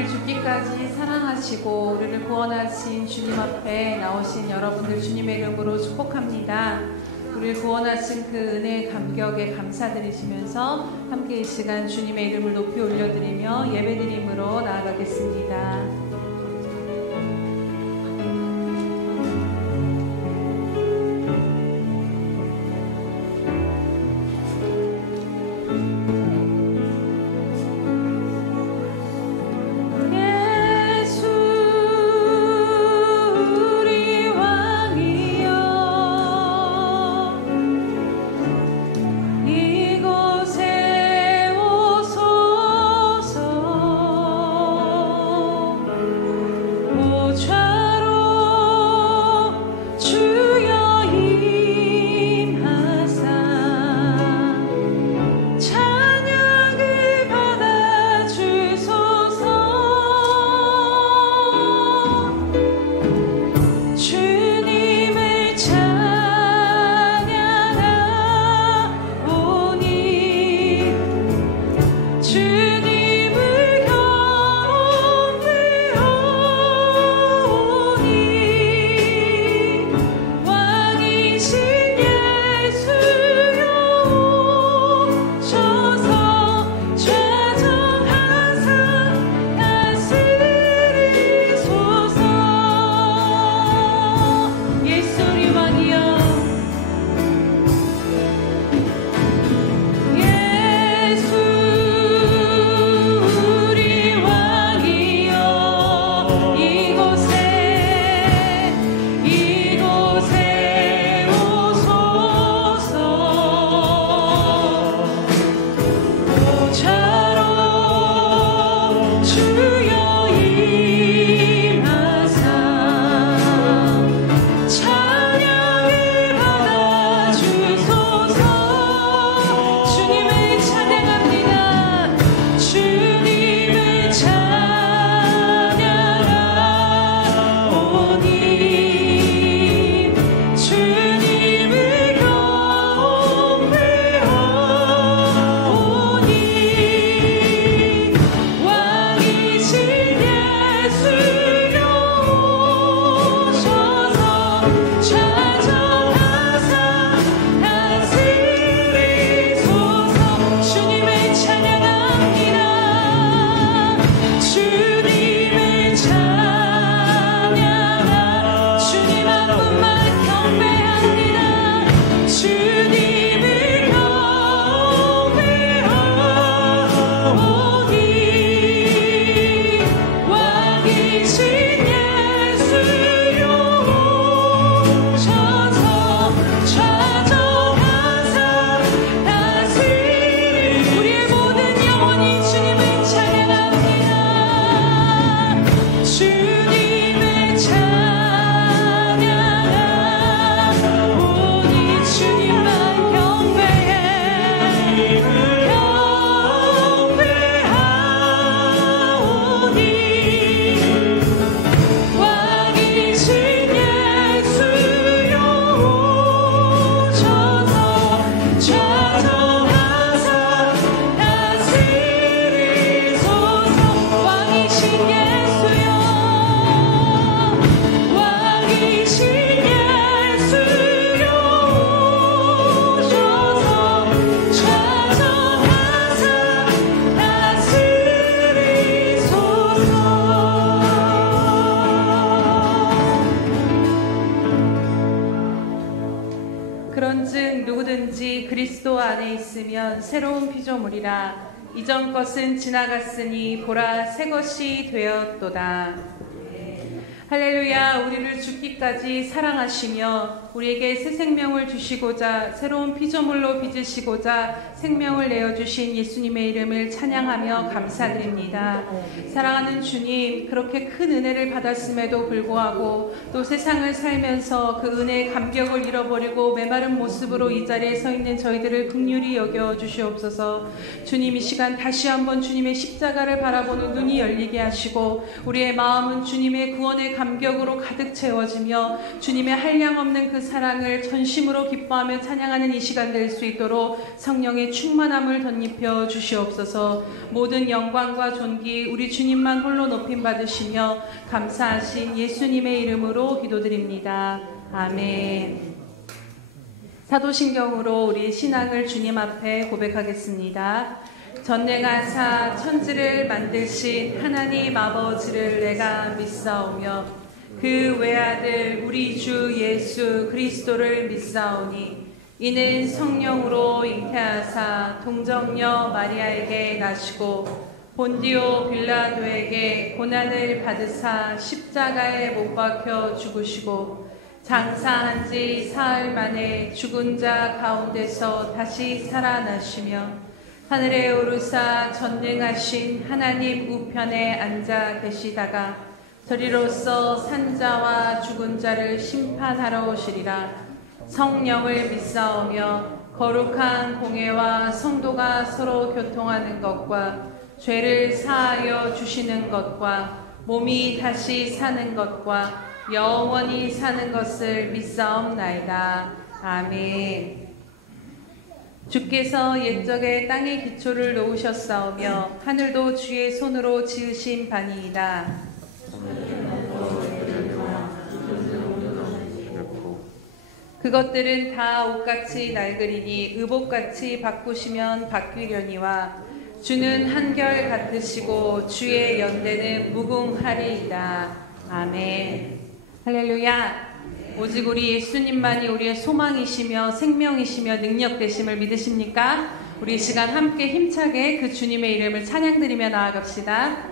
우리를 죽기까지 사랑하시고 우리를 구원하신 주님 앞에 나오신 여러분들 주님의 이름으로 축복합니다. 우리를 구원하신 그 은혜의 감격에 감사드리시면서 함께 이 시간 주님의 이름을 높이 올려드리며 예배드림으로 나아가겠습니다. 그런즉 누구든지 그리스도 안에 있으면 새로운 피조물이라 이전 것은 지나갔으니 보라 새 것이 되었도다. 할렐루야. 우리를 죽기까지 사랑하시며 우리에게 새 생명을 주시고자 새로운 피조물로 빚으시고자 생명을 내어주신 예수님의 이름을 찬양하며 감사드립니다. 사랑하는 주님, 그렇게 큰 은혜를 받았음에도 불구하고 또 세상을 살면서 그 은혜의 감격을 잃어버리고 메마른 모습으로 이 자리에 서 있는 저희들을 긍휼히 여겨 주시옵소서. 주님, 이 시간 다시 한번 주님의 십자가를 바라보는 눈이 열리게 하시고 우리의 마음은 주님의 구원의 감격으로 가득 채워지며 주님의 한량없는 그 사랑을 전심으로 기뻐하며 찬양하는 이 시간 될 수 있도록 성령의 영광의 충만함을 덧입혀 주시옵소서. 모든 영광과 존귀 우리 주님만 홀로 높임 받으시며 감사하신 예수님의 이름으로 기도드립니다. 아멘. 사도신경으로 우리 신앙을 주님 앞에 고백하겠습니다. 전능하사 천지를 만드신 하나님 아버지를 내가 믿사오며 그 외아들 우리 주 예수 그리스도를 믿사오니 이는 성령으로 잉태하사 동정녀 마리아에게 나시고 본디오 빌라도에게 고난을 받으사 십자가에 못 박혀 죽으시고 장사한 지 사흘 만에 죽은 자 가운데서 다시 살아나시며 하늘에 오르사 전능하신 하나님 우편에 앉아 계시다가 저리로서 산자와 죽은 자를 심판하러 오시리라. 성령을 믿사오며 거룩한 공회와 성도가 서로 교통하는 것과 죄를 사하여 주시는 것과 몸이 다시 사는 것과 영원히 사는 것을 믿사옵나이다. 아멘. 주께서 옛적에 땅의 기초를 놓으셨사오며 하늘도 주의 손으로 지으신 바니이다. 그것들은 다 옷같이 낡으리니 의복같이 바꾸시면 바뀌려니와 주는 한결 같으시고 주의 연대는 무궁하리이다. 아멘. 할렐루야. 오직 우리 예수님만이 우리의 소망이시며 생명이시며 능력 되심을 믿으십니까? 우리 이 시간 함께 힘차게 그 주님의 이름을 찬양드리며 나아갑시다.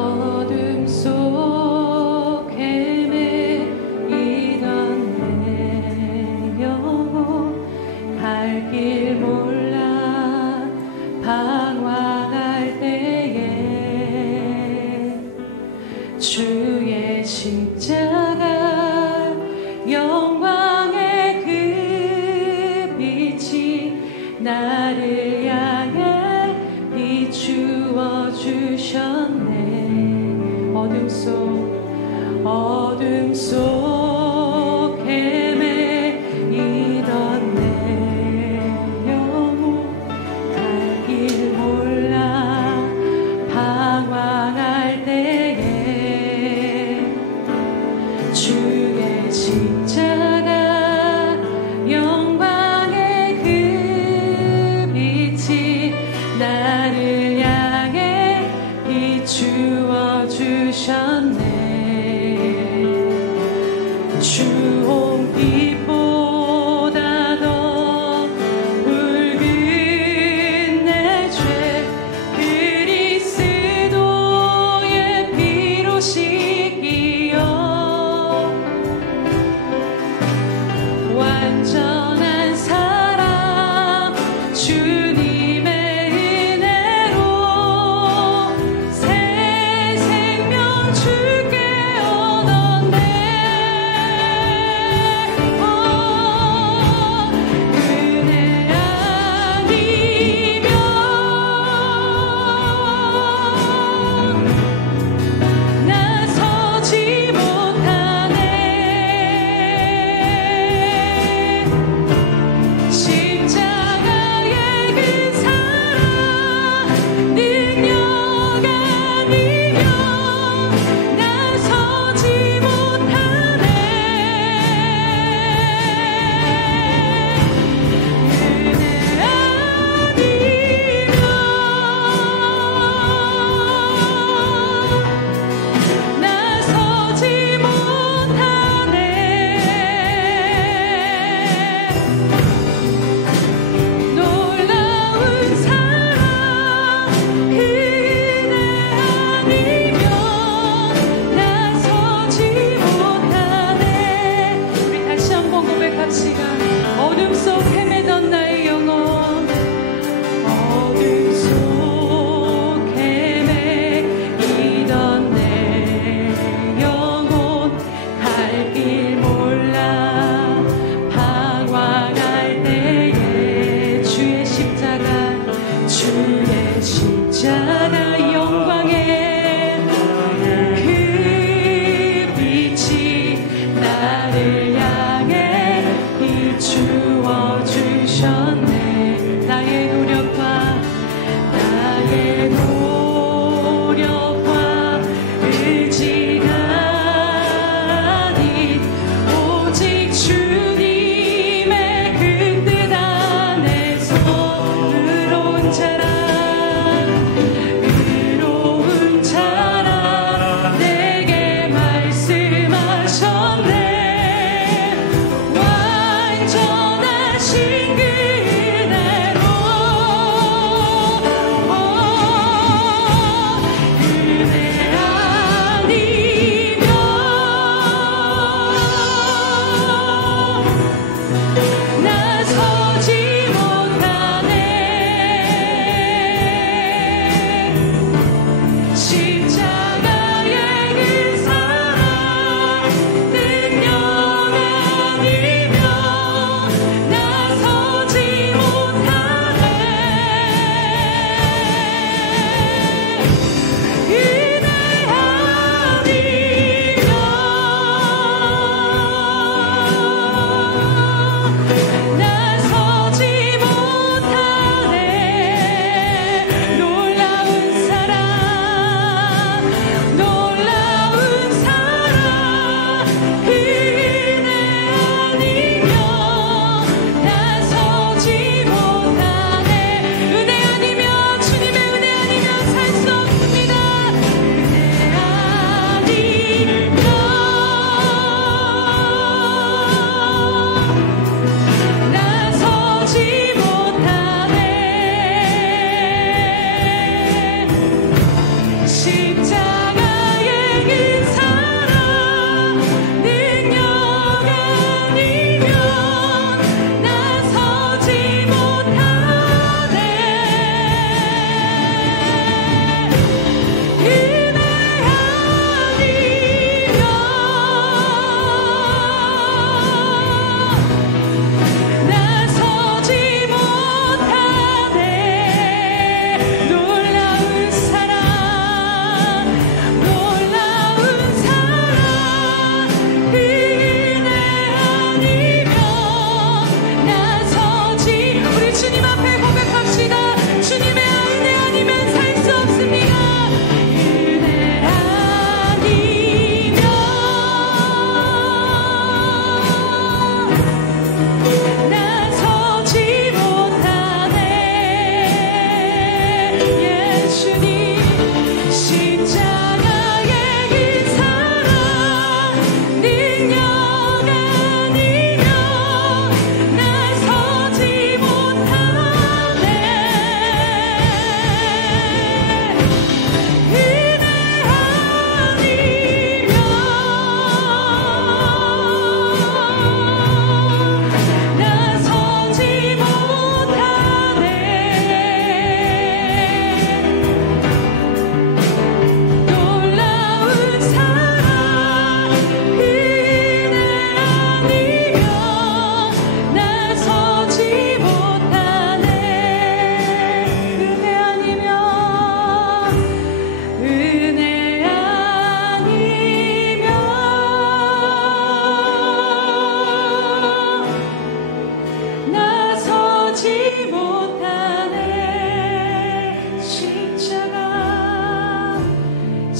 어둠 속 헤매이던 내 영혼 갈 길 몰라 방황할 때에 주의 십자가 영광의 그 빛이 나를 향해 비추어 주셨네. 어둠 속 헤매이던 내 영혼 갈 길 몰라 방황할 때에 주의 십자가 영광의 그 빛이 나를 향해 비추어 주셨네. 주 홍빛보다 더 붉은 내 죄 그리스도의 피로 씻기어 완전한 사랑 주님의 은혜로 새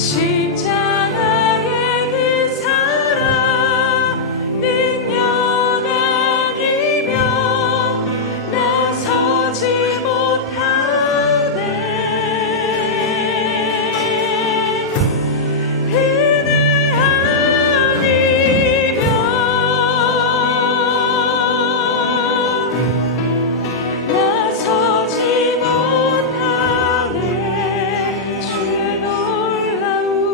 십자가의 그 사랑 능력 아니면 나서지 못하네. 은혜 아니면 나서지 못하네. 주의 놀라운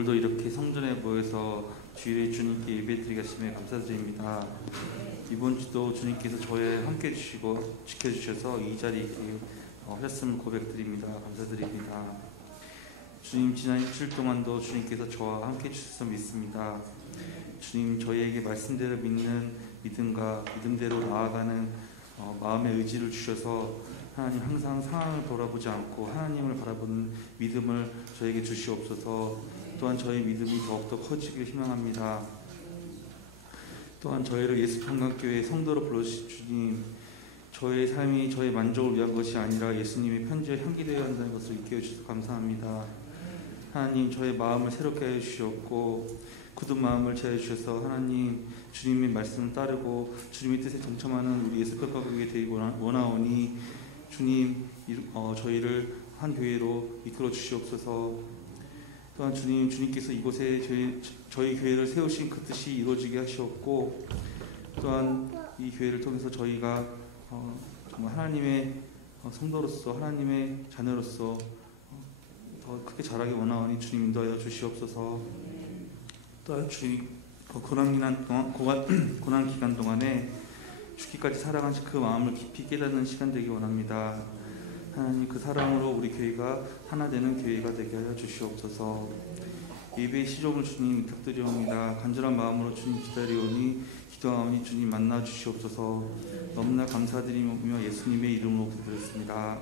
오늘도 이렇게 성전에 모여서 주일에 주님께 예배드리게 하심에 감사드립니다. 이번 주도 주님께서 저에 함께 해주시고 지켜주셔서 이 자리에 하셨음을 고백드립니다. 감사드립니다. 주님, 지난 일주일 동안도 주님께서 저와 함께 해주셔서 믿습니다. 주님, 저희에게 말씀대로 믿는 믿음과 믿음대로 나아가는 마음의 의지를 주셔서 하나님 항상 상황을 돌아보지 않고 하나님을 바라보는 믿음을 저에게 주시옵소서. 또한 저의 믿음이 더욱더 커지길 희망합니다. 또한 저희를 예수평강교회 성도로 불러주신 주님, 저의 삶이 저의 만족을 위한 것이 아니라 예수님의 편지에 향기 되어야 한다는 것을 익혀 주셔서 감사합니다. 하나님, 저의 마음을 새롭게 해주시옵고 굳은 마음을 채워주셔서 하나님, 주님의 말씀을 따르고 주님의 뜻에 동참하는 우리 예수평강교회 되기 원하오니 주님, 저희를 한 교회로 이끌어 주시옵소서. 또한 주님께서 이곳에 저희 교회를 세우신 그 뜻이 이루어지게 하시옵고, 또한 이 교회를 통해서 저희가 정말 하나님의 성도로서 하나님의 자녀로서 더 크게 자라기 원하오니 주님 인도하여 주시옵소서. 또한 주님, 고난 기간 동안에 죽기까지 사랑하신 그 마음을 깊이 깨닫는 시간 되기 원합니다. 하나님, 그 사랑으로 우리 교회가 하나 되는 교회가 되게 하여 주시옵소서. 예배의 시종을 주님 부탁드리옵니다. 간절한 마음으로 주님 기다리오니 기도하오니 주님 만나 주시옵소서. 너무나 감사드리며 예수님의 이름으로 기도드렸습니다.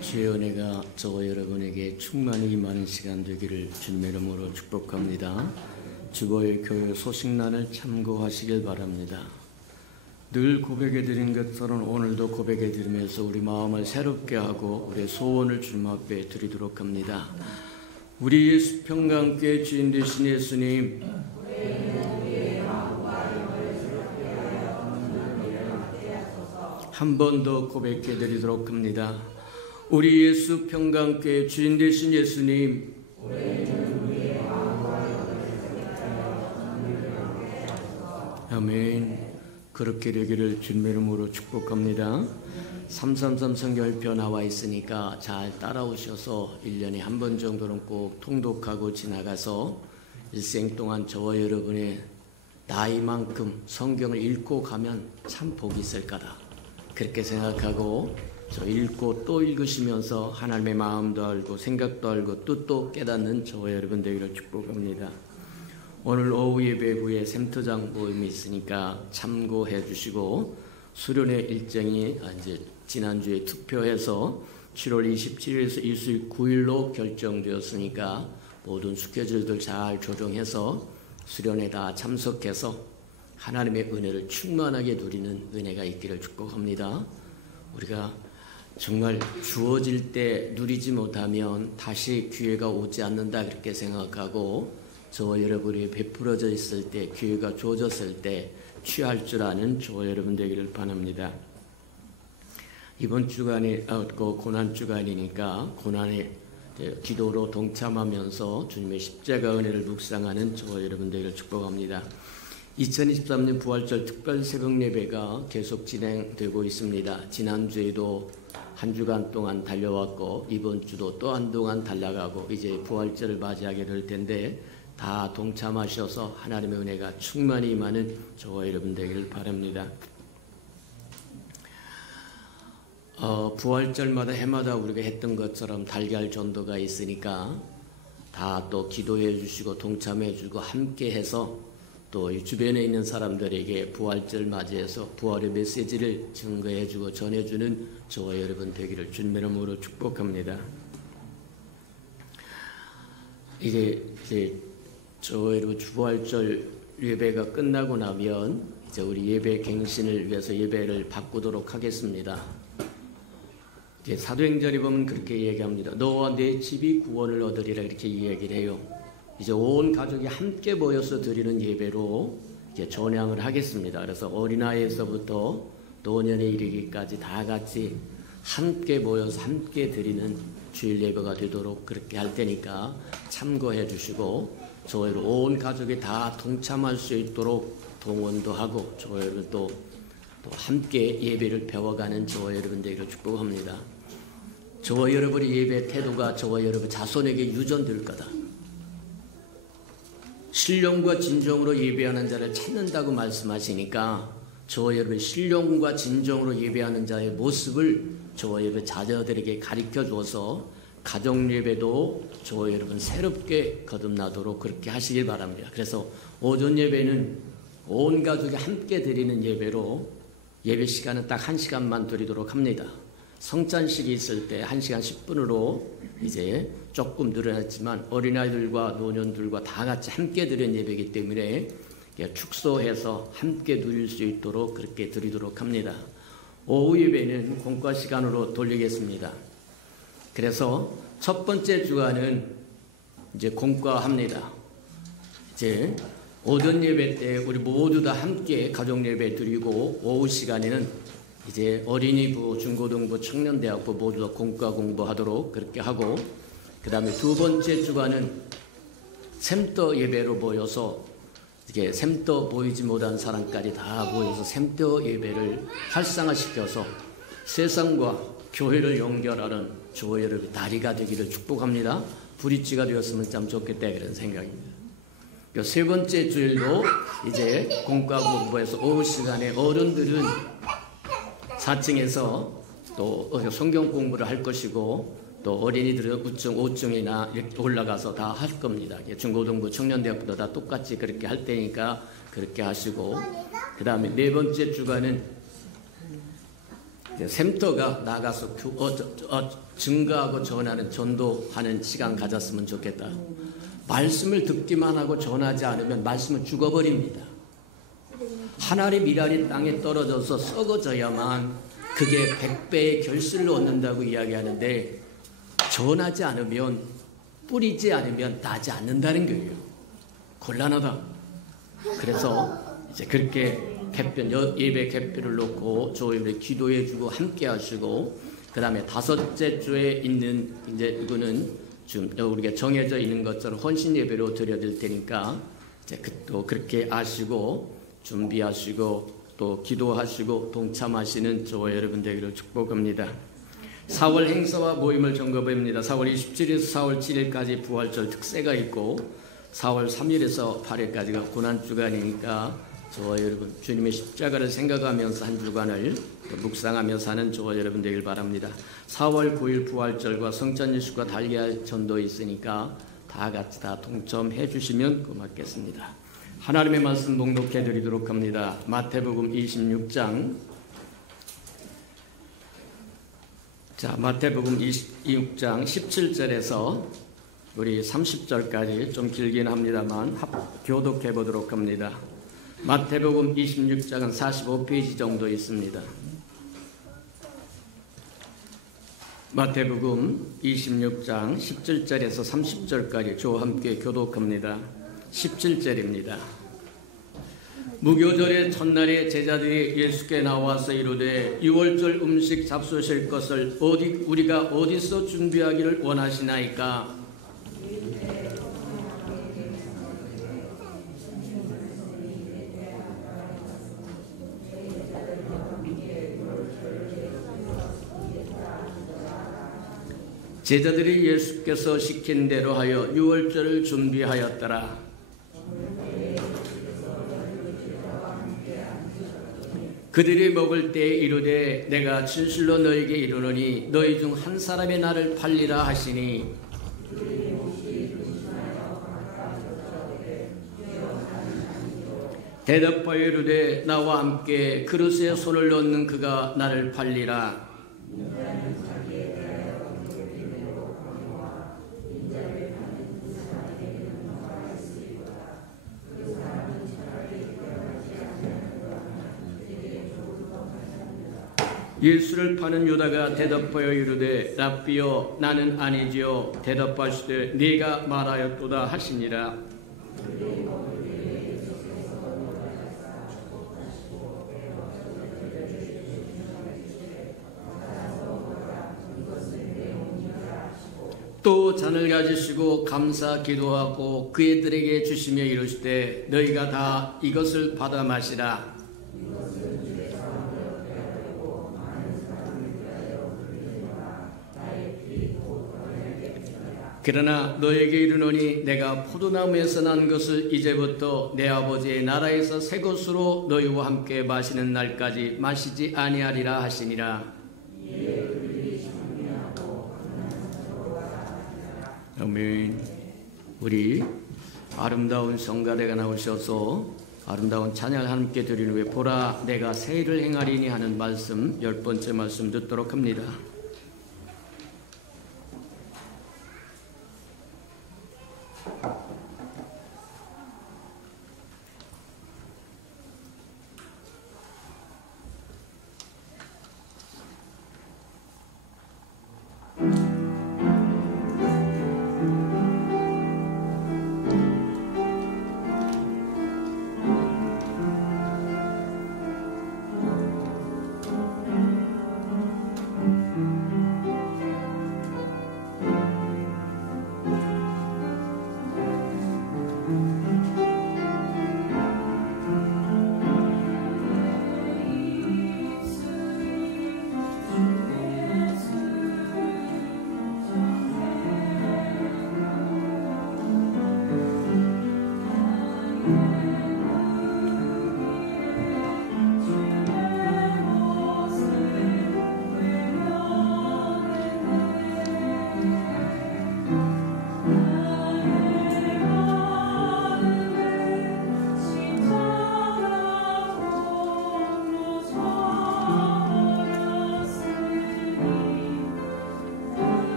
주의 은혜가 저와 여러분에게 충만히 임하는 시간 되기를 주님의 이름으로 축복합니다. 주보의 교회 소식란을 참고하시길 바랍니다. 늘 고백해드린 것처럼 오늘도 고백해드리면서 우리 마음을 새롭게 하고 우리의 소원을 주님 앞에 드리도록 합니다. 우리 예수 평강교회 주인 되신 예수님, 한 번 더 고백해드리도록 합니다. 우리 예수 평강교회 주인 되신 예수님, 아멘. 그렇게 되기를 주님의 이름으로 축복합니다. 333 성경표 나와 있으니까 잘 따라오셔서 1년에 한 번 정도는 꼭 통독하고 지나가서 일생 동안 저와 여러분의 나이만큼 성경을 읽고 가면 참 복이 있을 거다, 그렇게 생각하고 저 읽고 또 읽으시면서 하나님의 마음도 알고 생각도 알고 뜻도 깨닫는 저와 여러분 되기를 축복합니다. 오늘 오후 예배 후에 센터장 모임이 있으니까 참고해 주시고, 수련회 일정이 이제 지난주에 투표해서 7월 27일에서 일수일 9일로 결정되었으니까 모든 스케줄들 잘 조정해서 수련회 다 참석해서 하나님의 은혜를 충만하게 누리는 은혜가 있기를 축복합니다. 우리가 정말 주어질 때 누리지 못하면 다시 기회가 오지 않는다, 그렇게 생각하고 저와 여러분이 베풀어져 있을 때, 기회가 주어졌을 때 취할 줄 아는 저와 여러분 되기를 바랍니다. 이번 주간이 고난주간이니까 고난의 기도로 동참하면서 주님의 십자가 은혜를 묵상하는 저와 여러분 되기를 축복합니다. 2023년 부활절 특별 새벽 예배가 계속 진행되고 있습니다. 지난주에도 한 주간 동안 달려왔고 이번 주도 또 한동안 달려가고 이제 부활절을 맞이하게 될 텐데 다 동참하셔서 하나님의 은혜가 충만히 임하는 저와 여러분 되기를 바랍니다. 부활절마다 해마다 우리가 했던 것처럼 달걀 전도가 있으니까 다 또 기도해 주시고 동참해 주고 함께 해서 또 주변에 있는 사람들에게 부활절 맞이해서 부활의 메시지를 증거해 주고 전해 주는 저와 여러분 되기를 주님의 이름으로 축복합니다. 이제 저와 여러분 부활절 예배가 끝나고 나면 이제 우리 예배 갱신을 위해서 예배를 바꾸도록 하겠습니다. 이제 사도행전에 보면 그렇게 얘기합니다. 너와 내 집이 구원을 얻으리라 이렇게 이야기를 해요. 이제 온 가족이 함께 모여서 드리는 예배로 이제 전향을 하겠습니다. 그래서 어린아이에서부터 노년에 이르기까지 다 같이 함께 모여서 함께 드리는 주일 예배가 되도록 그렇게 할 테니까 참고해 주시고 저희로 온 가족이 다 동참할 수 있도록 동원도 하고 저희를 또 함께 예배를 배워가는 저와 여러분들에게 축복합니다. 저와 여러분의 예배 태도가 저와 여러분 자손에게 유전될 거다. 신령과 진정으로 예배하는 자를 찾는다고 말씀하시니까 저와 여러분 신령과 진정으로 예배하는 자의 모습을 저와 여러분 자녀들에게 가르쳐 주어서 가정 예배도 저와 여러분 새롭게 거듭나도록 그렇게 하시길 바랍니다. 그래서 오전 예배는 온 가족이 함께 드리는 예배로 예배 시간은 딱 1시간만 드리도록 합니다. 성찬식이 있을 때 1시간 10분으로 이제 조금 늘어났지만 어린아이들과 노년들과 다 같이 함께 드리는 예배이기 때문에 축소해서 함께 누릴 수 있도록 그렇게 드리도록 합니다. 오후 예배는 공과 시간으로 돌리겠습니다. 그래서 첫 번째 주간은 이제 공과합니다. 이제 오전 예배 때 우리 모두 다 함께 가족 예배 드리고 오후 시간에는 이제 어린이부, 중고등부, 청년대학부 모두 다 공과 공부하도록 그렇게 하고 그 다음에 두 번째 주간은 샘터 예배로 모여서 이게 샘터 보이지 못한 사람까지 다 모여서 샘터 예배를 활성화시켜서 세상과 교회를 연결하는 저와 여러분의 다리가 되기를 축복합니다. 브릿지가 되었으면 참 좋겠다 그런 생각입니다. 세 번째 주일도 이제 공과 공부에서 오후 시간에 어른들은 4층에서 또 성경 공부를 할 것이고 또 어린이들은 5층, 5층이나 이렇게 올라가서 다 할 겁니다. 중고등부, 청년대학부도 다 똑같이 그렇게 할 테니까 그렇게 하시고 그 다음에 네 번째 주간은 샘터가 나가서 증거하고 전하는 전도하는 시간 가졌으면 좋겠다. 말씀을 듣기만 하고 전하지 않으면 말씀은 죽어버립니다. 하나의 미랄이 땅에 떨어져서 썩어져야만 그게 100배의 결실을 얻는다고 이야기하는데 전하지 않으면 뿌리지 않으면 나지 않는다는 거예요. 곤란하다. 그래서 이제 그렇게 예배 개표를 놓고 저희를 기도해 주고 함께 하시고 그 다음에 다섯째 주에 있는 이제 이거는 지금 우리가 정해져 있는 것처럼 헌신 예배로 드려야 될 테니까 이제 또 그렇게 아시고 준비하시고 또 기도하시고 동참하시는 저와 여러분들에게 축복합니다. 4월 행사와 모임을 점검합니다. 4월 27일에서 4월 7일까지 부활절 특세가 있고 4월 3일에서 8일까지가 고난주간이니까 저와 여러분 주님의 십자가를 생각하면서 한 주간을 묵상하며 사는 저와 여러분 되길 바랍니다. 4월 9일 부활절과 성찬 예수가 달걀 전도 있으니까 다 같이 다 동참해 주시면 고맙겠습니다. 하나님의 말씀 봉독해 드리도록 합니다. 마태복음 26장 마태복음 26장 17절에서 우리 30절까지 좀 길긴 합니다만 교독해 보도록 합니다. 마태복음 26장은 45페이지 정도 있습니다. 마태복음 26장 17절에서 30절까지 저와 함께 교독합니다. 17절입니다. 무교절의 첫날에 제자들이 예수께 나와서 이르되 유월절 음식 잡수실 것을 우리가 어디서 준비하기를 원하시나이까? 제자들이 예수께서 시킨 대로 하여 유월절을 준비하였더라. 그들이 먹을 때 이르되 내가 진실로 너에게 이르노니 너희 중 한 사람이 나를 팔리라 하시니 대답하여 이르되 나와 함께 그릇에 손을 넣는 그가 나를 팔리라. 예수를 파는 유다가 대답하여 이르되 랍비여 나는 아니지요. 대답하시되 네가 말하였도다 하시니라. 또 잔을 가지시고 감사 기도하고 그들에게 주시며 이르시되 너희가 다 이것을 받아 마시라. 그러나 너에게 이르노니 내가 포도나무에서 난 것을 이제부터 내 아버지의 나라에서 새 것으로 너희와 함께 마시는 날까지 마시지 아니하리라 하시니라. 아멘. 우리 아름다운 성가대가 나오셔서 아름다운 찬양을 함께 드리는 후에 보라 내가 새 일을 행하리니 하는 말씀 10번째 말씀 듣도록 합니다.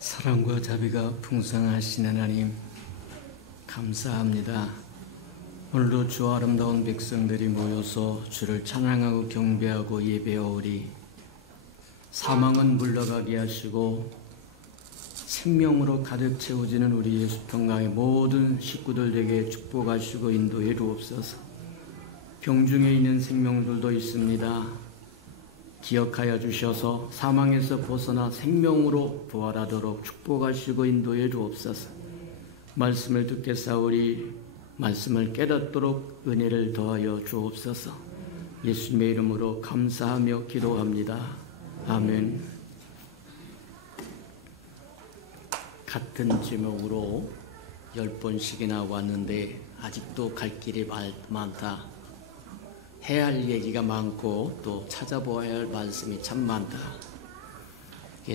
사랑과 자비가 풍성하신 하나님 감사합니다. 오늘도 주 아름다운 백성들이 모여서 주를 찬양하고 경배하고 예배하오리. 사망은 물러가게 하시고 생명으로 가득 채워지는 우리 예수 평강의 모든 식구들에게 축복하시고 인도해 주옵소서. 병중에 있는 생명들도 있습니다. 기억하여 주셔서 사망에서 벗어나 생명으로 부활하도록 축복하시고 인도해 주옵소서. 말씀을 듣겠사오니 말씀을 깨닫도록 은혜를 더하여 주옵소서. 예수님의 이름으로 감사하며 기도합니다. 아멘. 같은 제목으로 10번씩이나 왔는데 아직도 갈 길이 많다. 해야 할 얘기가 많고 또 찾아보아야 할 말씀이 참 많다.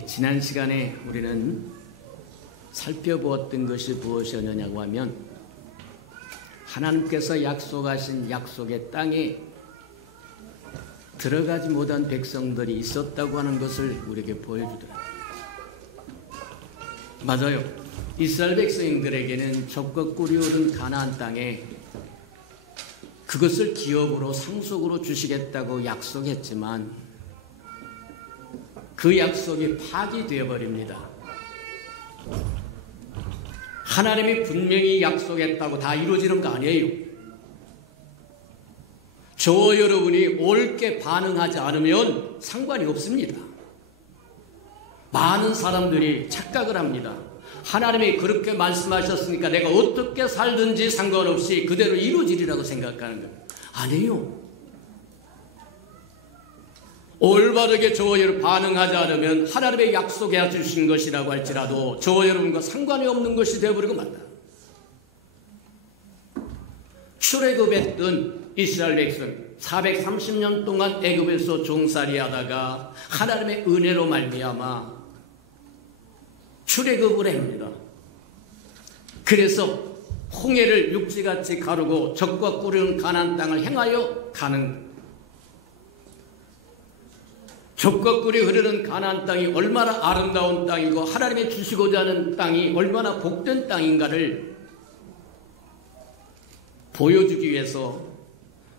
지난 시간에 우리는 살펴보았던 것이 무엇이었느냐고 하면 하나님께서 약속하신 약속의 땅에 들어가지 못한 백성들이 있었다고 하는 것을 우리에게 보여주더라. 맞아요. 이스라엘 백성들에게는 적과 꿀이 흐른 가나안 땅에 그것을 기업으로 상속으로 주시겠다고 약속했지만 그 약속이 파기되어 버립니다. 하나님이 분명히 약속했다고 다 이루어지는 거 아니에요. 저와 여러분이 옳게 반응하지 않으면 상관이 없습니다. 많은 사람들이 착각을 합니다. 하나님이 그렇게 말씀하셨으니까 내가 어떻게 살든지 상관없이 그대로 이루어지리라고 생각하는 거예요. 아니에요. 올바르게 저와 여러분 반응하지 않으면 하나님의 약속해 주신 것이라고 할지라도 저와 여러분과 상관이 없는 것이 되어버리고 만다. 출애굽했던 이스라엘 백성 430년 동안 애굽에서 종살이 하다가 하나님의 은혜로 말미암아 출애굽을 합니다. 그래서 홍해를 육지같이 가르고 적과 꿀은 가나안 땅을 행하여 가는, 적과 꿀이 흐르는 가나안 땅이 얼마나 아름다운 땅이고 하나님의 주시고자 하는 땅이 얼마나 복된 땅인가를 보여주기 위해서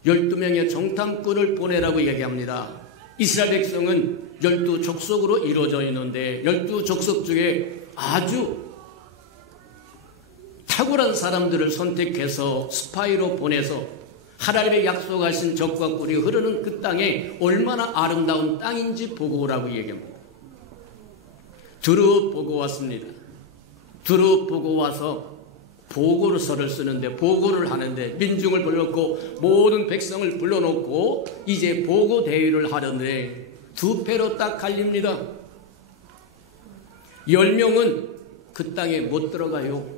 12명의 정탐꾼을 보내라고 얘기합니다. 이스라엘 백성은 12족속으로 이루어져 있는데 12족속 중에 아주 탁월한 사람들을 선택해서 스파이로 보내서 하나님의 약속하신 적과 꿀이 흐르는 그 땅에 얼마나 아름다운 땅인지 보고 오라고 얘기합니다. 두루 보고 왔습니다. 두루 보고 와서 보고서를 쓰는데, 보고를 하는데 민중을 불러놓고 모든 백성을 불러놓고 이제 보고 대회를 하는데 두 패로 딱 갈립니다. 10명은 그 땅에 못 들어가요.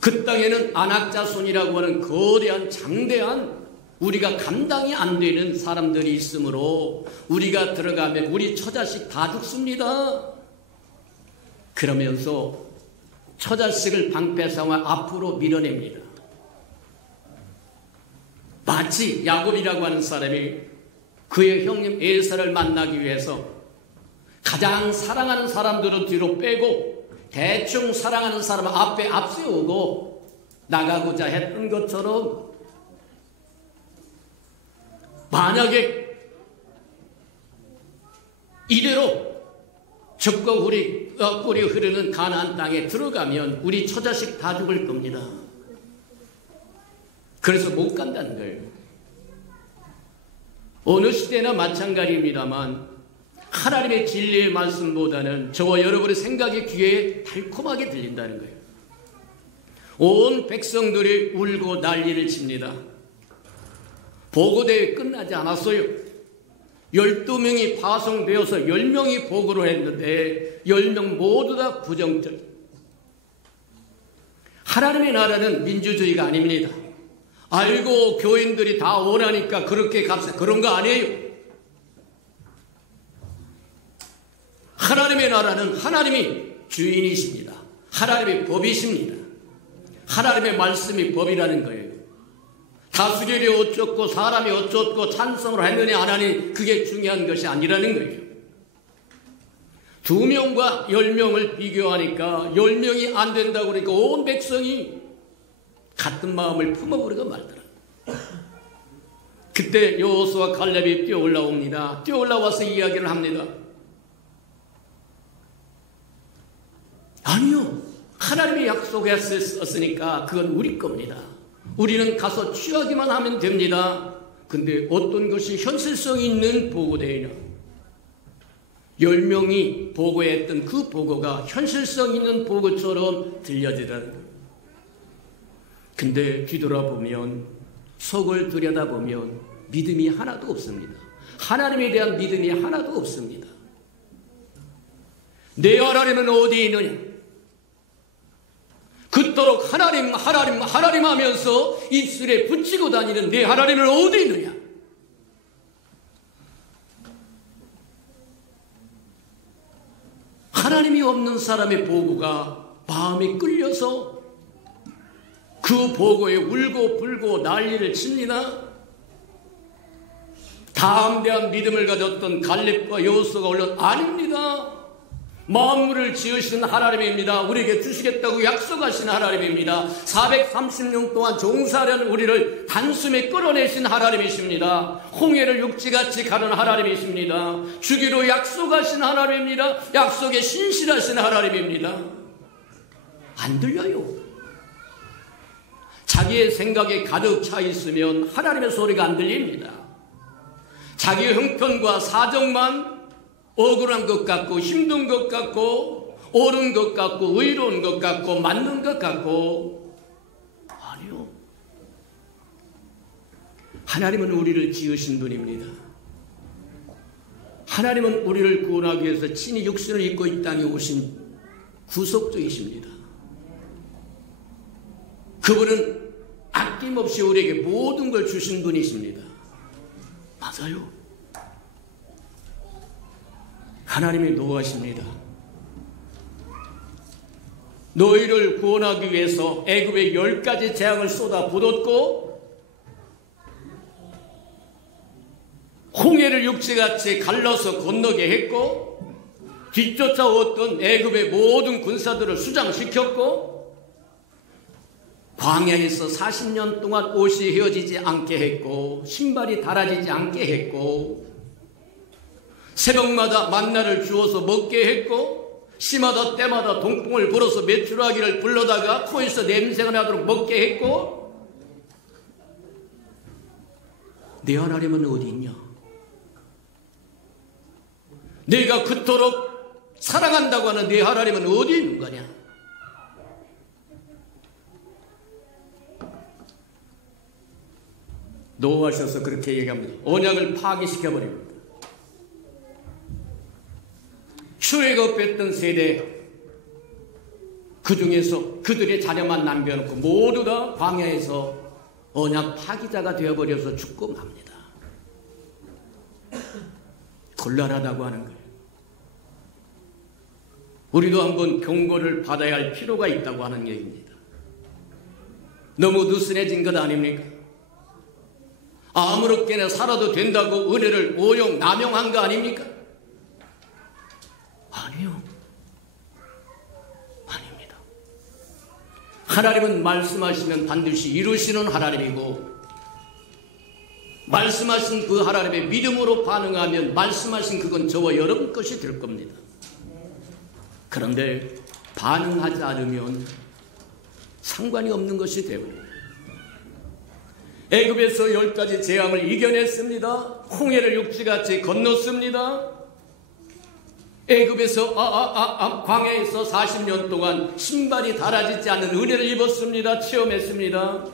그 땅에는 안악자손이라고 하는 거대한 장대한 우리가 감당이 안 되는 사람들이 있으므로 우리가 들어가면 우리 처자식 다 죽습니다. 그러면서 처자식을 방패 삼아 앞으로 밀어냅니다. 마치 야곱이라고 하는 사람이 그의 형님 에사를 만나기 위해서 가장 사랑하는 사람들은 뒤로 빼고 대충 사랑하는 사람을 앞에 앞세우고 나가고자 했던 것처럼, 만약에 이대로 적과 꿀이 흐르는 가나안 땅에 들어가면 우리 처자식 다 죽을 겁니다. 그래서 못 간다는 거예요. 어느 시대나 마찬가지입니다만 하나님의 진리의 말씀보다는 저와 여러분의 생각의 귀에 달콤하게 들린다는 거예요. 온 백성들이 울고 난리를 칩니다. 보고대회 끝나지 않았어요. 12명이 파송되어서 10명이 보고를 했는데 10명 모두 다 부정적. 하나님의 나라는 민주주의가 아닙니다. 알고 교인들이 다 원하니까 그렇게 갑시다. 그런 거 아니에요. 하나님의 나라는 하나님이 주인이십니다. 하나님의 법이십니다. 하나님의 말씀이 법이라는 거예요. 다스리리 어쩌고 사람이 어쩌고 찬성을 했느냐 안 하니 그게 중요한 것이 아니라는 거예요. 2명과 10명을 비교하니까 10명이 안 된다고 그러니까 온 백성이 같은 마음을 품어버리고 말더라. 그때 여호수아와 갈렙이 뛰어 올라옵니다. 뛰어 올라와서 이야기를 합니다. 아니요, 하나님이 약속했으니까 그건 우리 겁니다. 우리는 가서 취하기만 하면 됩니다. 근데 어떤 것이 현실성 있는 보고대회냐, 10명이 보고했던 그 보고가 현실성 있는 보고처럼 들려지더라는 거예요. 근데 뒤돌아보면, 속을 들여다보면 믿음이 하나도 없습니다. 하나님에 대한 믿음이 하나도 없습니다. 내 하나님은 어디 있느냐? 그토록 하나님 하면서 입술에 붙이고 다니는 내 하나님은 어디 있느냐? 하나님이 없는 사람의 보고가 마음이 끌려서 그 보고에 울고 불고 난리를 칩니다. 담대한 믿음을 가졌던 갈렙과 여호수아가 올라 아닙니다. 만물을 지으신 하나님입니다. 우리에게 주시겠다고 약속하신 하나님입니다. 430년 동안 종살이한 우리를 단숨에 끌어내신 하나님이십니다. 홍해를 육지같이 가는 하나님이십니다. 주기로 약속하신 하나님입니다. 약속에 신실하신 하나님입니다. 안 들려요. 자기의 생각에 가득 차 있으면 하나님의 소리가 안 들립니다. 자기의 형편과 사정만 억울한 것 같고 힘든 것 같고 옳은 것 같고 의로운 것 같고 맞는 것 같고, 아니요. 하나님은 우리를 지으신 분입니다. 하나님은 우리를 구원하기 위해서 친히 육신을 입고 이 땅에 오신 구속주이십니다. 그분은 아낌없이 우리에게 모든 걸 주신 분이십니다. 맞아요. 하나님이 노하십니다. 너희를 구원하기 위해서 애굽에 10가지 재앙을 쏟아붓었고 홍해를 육지같이 갈라서 건너게 했고 뒤쫓아왔던 애굽의 모든 군사들을 수장시켰고 광야에서 40년 동안 옷이 헤어지지 않게 했고 신발이 닳아지지 않게 했고 새벽마다 만나를 주어서 먹게 했고 시마다 때마다 동풍을 불어서 메추라기를 불러다가 코에서 냄새가 나도록 먹게 했고, 내 하나님은 어디 있냐? 내가 그토록 사랑한다고 하는 내 하나님은 어디 있는 거냐? 노하셔서 그렇게 얘기합니다. 언약을 파기시켜버립니다. 출애굽 했던 세대, 그 중에서 그들의 자녀만 남겨놓고 모두 다 광야에서 언약 파기자가 되어버려서 죽고 맙니다. 곤란하다고 하는 거예요. 우리도 한번 경고를 받아야 할 필요가 있다고 하는 얘기입니다. 너무 느슨해진 것 아닙니까? 아무렇게나 살아도 된다고 은혜를 오용 남용한 거 아닙니까? 아니요. 아닙니다. 하나님은 말씀하시면 반드시 이루시는 하나님이고, 말씀하신 그 하나님의 믿음으로 반응하면 말씀하신 그건 저와 여러분 것이 될 겁니다. 그런데 반응하지 않으면 상관이 없는 것이 되고, 애굽에서 10가지 재앙을 이겨냈습니다. 홍해를 육지같이 건넜습니다. 애굽에서 광야에서 40년 동안 신발이 닳아지지 않는 은혜를 입었습니다. 체험했습니다.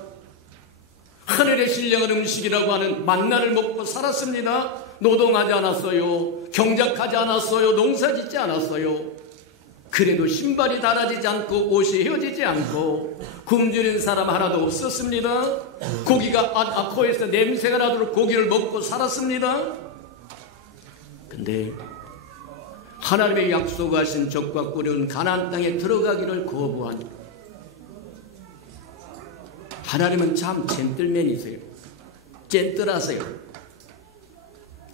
하늘의 신령한 음식이라고 하는 만나를 먹고 살았습니다. 노동하지 않았어요. 경작하지 않았어요. 농사짓지 않았어요. 그래도 신발이 닳아지지 않고 옷이 헤어지지 않고 굶주린 사람 하나도 없었습니다. 고기가 코에서 냄새가 나도록 고기를 먹고 살았습니다. 근데 하나님의 약속하신 적과 꿀은 가나안 땅에 들어가기를 거부한, 하나님은 참 젠틀맨이세요. 젠틀하세요.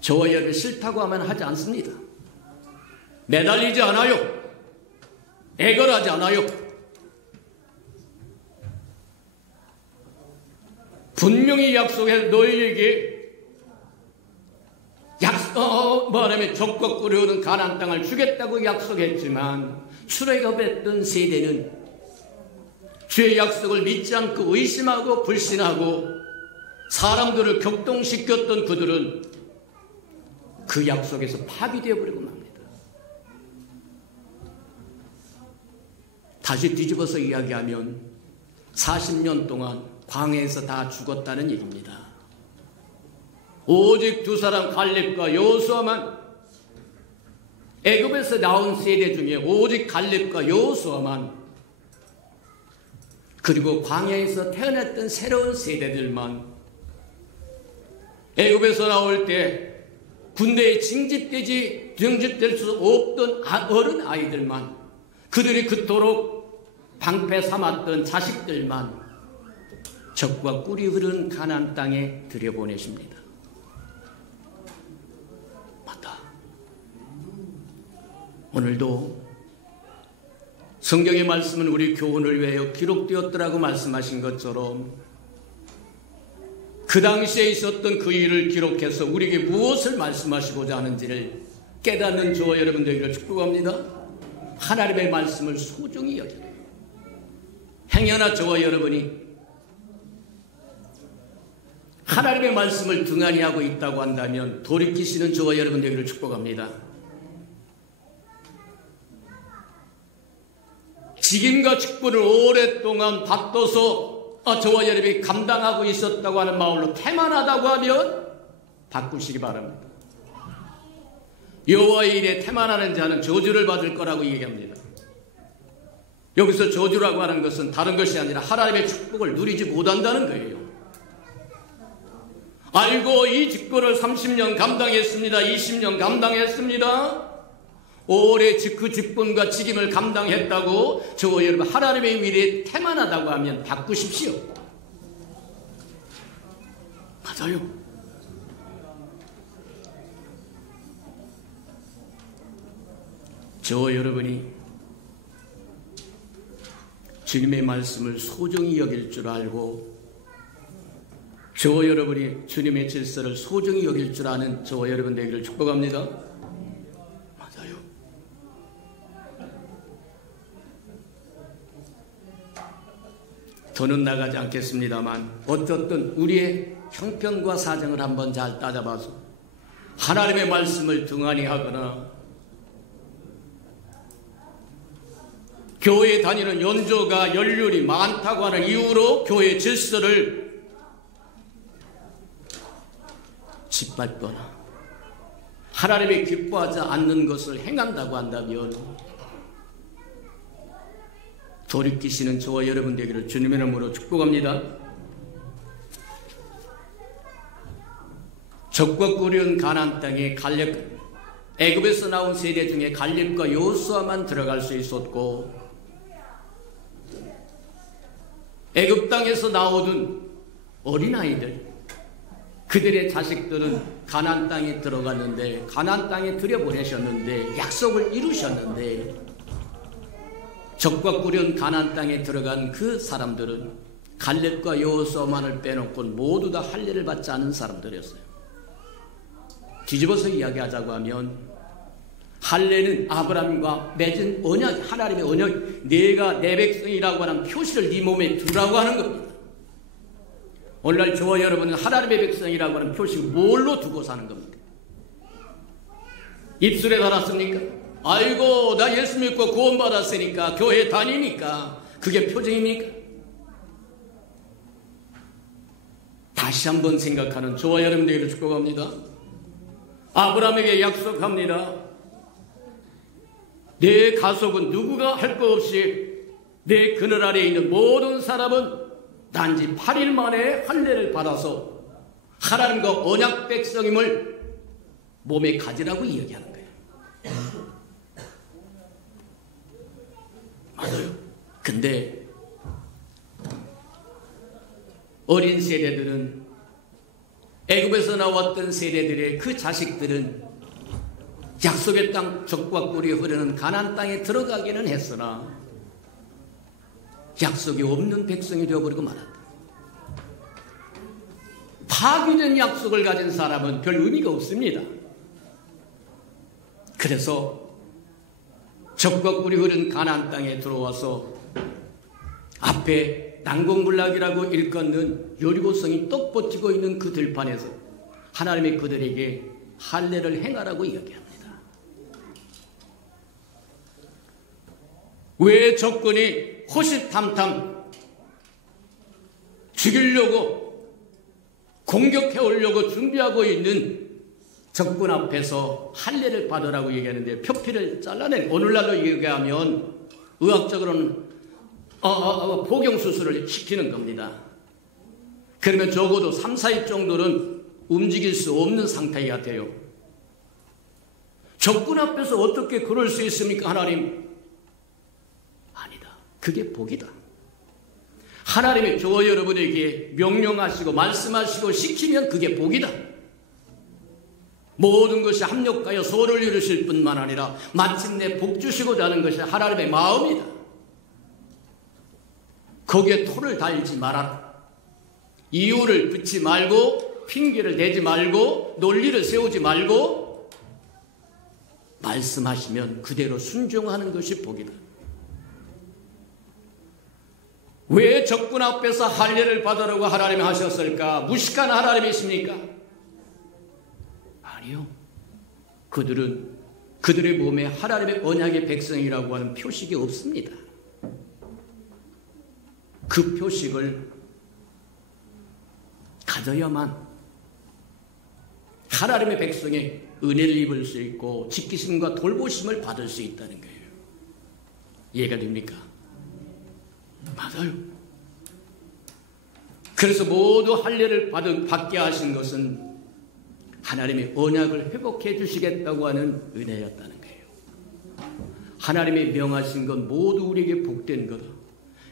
저와 여러분 싫다고 하면 하지 않습니다. 매달리지 않아요. 애걸하지 않아요. 분명히 약속해 너희에게 말하면 적과 꿀이 가나안 땅을 주겠다고 약속했지만 출애굽했던 세대는 주의 약속을 믿지 않고 의심하고 불신하고 사람들을 격동시켰던 그들은 그 약속에서 파비되어 버리고 맙니다. 다시 뒤집어서 이야기하면 40년 동안 광야에서 다 죽었다는 얘기입니다. 오직 두 사람 갈렙과 여호수아만, 애굽에서 나온 세대 중에 오직 갈렙과 여호수아만, 그리고 광야에서 태어났던 새로운 세대들만, 애굽에서 나올 때 군대에 징집될 수 없던 어른 아이들만, 그들이 그토록 방패 삼았던 자식들만 적과 꿀이 흐르는 가나안 땅에 들여보내십니다. 맞다. 오늘도 성경의 말씀은 우리 교훈을 위하여 기록되었더라고 말씀하신 것처럼 그 당시에 있었던 그 일을 기록해서 우리에게 무엇을 말씀하시고자 하는지를 깨닫는 저와 여러분들에게 축복합니다. 하나님의 말씀을 소중히 여기라. 행여나 저와 여러분이 하나님의 말씀을 등한히 하고 있다고 한다면 돌이키시는 저와 여러분들에게 축복합니다. 직임과 직분을 오랫동안 받둬서 저와 여러분이 감당하고 있었다고 하는 마음으로 태만하다고 하면 바꾸시기 바랍니다. 여호와의 일에 태만하는 자는 저주를 받을 거라고 얘기합니다. 여기서 저주라고 하는 것은 다른 것이 아니라 하나님의 축복을 누리지 못한다는 거예요. 알고 이 직분을 30년 감당했습니다. 20년 감당했습니다. 오래 그 직분과 직임을 감당했다고 저와 여러분 하나님의 일에 태만하다고 하면 바꾸십시오. 맞아요. 저와 여러분이 주님의 말씀을 소중히 여길 줄 알고 저와 여러분이 주님의 질서를 소중히 여길 줄 아는 저와 여러분 되기를 축복합니다. 맞아요. 더는 나가지 않겠습니다만 어쨌든 우리의 형편과 사정을 한번 잘 따져봐서 하나님의 말씀을 등한히 하거나 교회에 다니는 연조가 연륜이 많다고 하는 이유로 교회의 질서를 짓밟거나 하나님이 기뻐하지 않는 것을 행한다고 한다면 돌이키시는 저와 여러분 되기를 주님의 이름으로 축복합니다. 적과 꿀은 가나안 땅에 애굽에서 나온 세대 중에 갈렙과 여호수아만 들어갈 수 있었고 애굽 땅에서 나오던 어린아이들 그들의 자식들은 가나안 땅에 들어갔는데 가나안 땅에 들여보내셨는데 약속을 이루셨는데 적과 꿀은 가나안 땅에 들어간 그 사람들은 갈렙과 여호수아만을 빼놓고는 모두 다 할례를 받지 않은 사람들이었어요. 뒤집어서 이야기하자고 하면 할례는 아브라함과 맺은 언약, 하나님의 언약, 내가 내 백성이라고 하는 표시를 네 몸에 두라고 하는 겁니다. 오늘날 저와 여러분은 하나님의 백성이라고 하는 표식을 뭘로 두고 사는 겁니까? 입술에 달았습니까? 아이고 나 예수 믿고 구원받았으니까 교회 다니니까 그게 표정입니까? 다시 한번 생각하는 저와 여러분들에게 축복합니다. 아브라함에게 약속합니다. 내 가족은 누구가 할 것 없이 내 그늘 아래에 있는 모든 사람은 단지 8일 만에 할례를 받아서 하나님과 언약 백성임을 몸에 가지라고 이야기하는 거예요. 맞아요. 근데 어린 세대들은, 애굽에서 나왔던 세대들의 그 자식들은 약속의 땅 적과 꿀이 흐르는 가나안 땅에 들어가기는 했으나 약속이 없는 백성이 되어버리고 말았다. 파기된 약속을 가진 사람은 별 의미가 없습니다. 그래서 적과 꿀이 흐른 가나안 땅에 들어와서 앞에 난공불락이라고 일컫는 여리고성이 떡 버티고 있는 그 들판에서 하나님이 그들에게 할례를 행하라고 이야기합니다. 왜 적군이 호시탐탐 죽이려고 공격해 오려고 준비하고 있는 적군 앞에서 할례를 받으라고 얘기하는데 표피를 잘라낸, 오늘날로 얘기하면 의학적으로는 포경수술을 시키는 겁니다. 그러면 적어도 3, 4일 정도는 움직일 수 없는 상태가 돼요. 적군 앞에서 어떻게 그럴 수 있습니까? 하나님? 아니다. 그게 복이다. 하나님이 저와 여러분에게 명령하시고 말씀하시고 시키면 그게 복이다. 모든 것이 합력하여 소를 이루실 뿐만 아니라 마침내 복 주시고자 하는 것이 하나님의 마음이다. 거기에 토를 달지 말아라. 이유를 붙지 말고 핑계를 대지 말고 논리를 세우지 말고 말씀하시면 그대로 순종하는 것이 복이다. 왜 적군 앞에서 할례를 받으라고 하나님이 하셨을까? 무식한 하나님이십니까? 아니요. 그들은 그들의 몸에 하나님의 언약의 백성이라고 하는 표식이 없습니다. 그 표식을 가져야만 하나님의 백성의 은혜를 입을 수 있고 지키심과 돌보심을 받을 수 있다는 거예요. 이해가 됩니까? 맞아요. 그래서 모두 할례를 받게 하신 것은 하나님의 언약을 회복해 주시겠다고 하는 은혜였다는 거예요. 하나님이 명하신 건 모두 우리에게 복된 거다.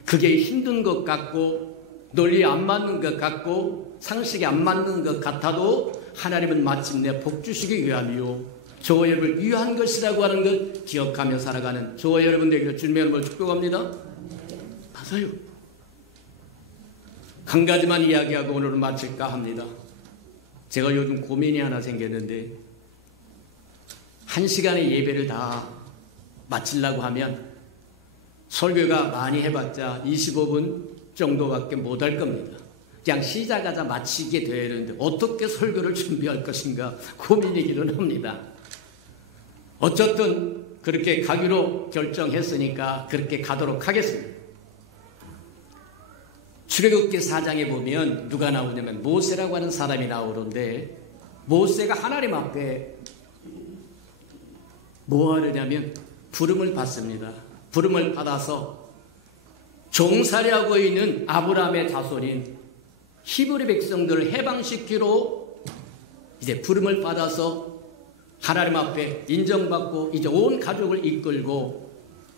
그게 힘든 것 같고 논리에 안 맞는 것 같고 상식에 안 맞는 것 같아도 하나님은 마침내 복 주시기 위함이요 저와 여러분을 위한 것이라고 하는 것 기억하며 살아가는 저와 여러분들에게 주님의 이름으로 축복합니다. 맞아요. 한 가지만 이야기하고 오늘은 마칠까 합니다. 제가 요즘 고민이 하나 생겼는데 1시간의 예배를 다 마치려고 하면 설교가 많이 해봤자 25분 정도밖에 못할 겁니다. 그냥 시작하자 마치게 되는데 어떻게 설교를 준비할 것인가 고민이기는 합니다. 어쨌든 그렇게 가기로 결정했으니까 그렇게 가도록 하겠습니다. 출애굽기 4장에 보면 누가 나오냐면 모세라고 하는 사람이 나오는데 모세가 하나님 앞에 뭐 하느냐면 부름을 받습니다. 부름을 받아서 종살이하고 있는 아브라함의 자손인 히브리 백성들을 해방시키러 이제 부름을 받아서 하나님 앞에 인정받고 이제 온 가족을 이끌고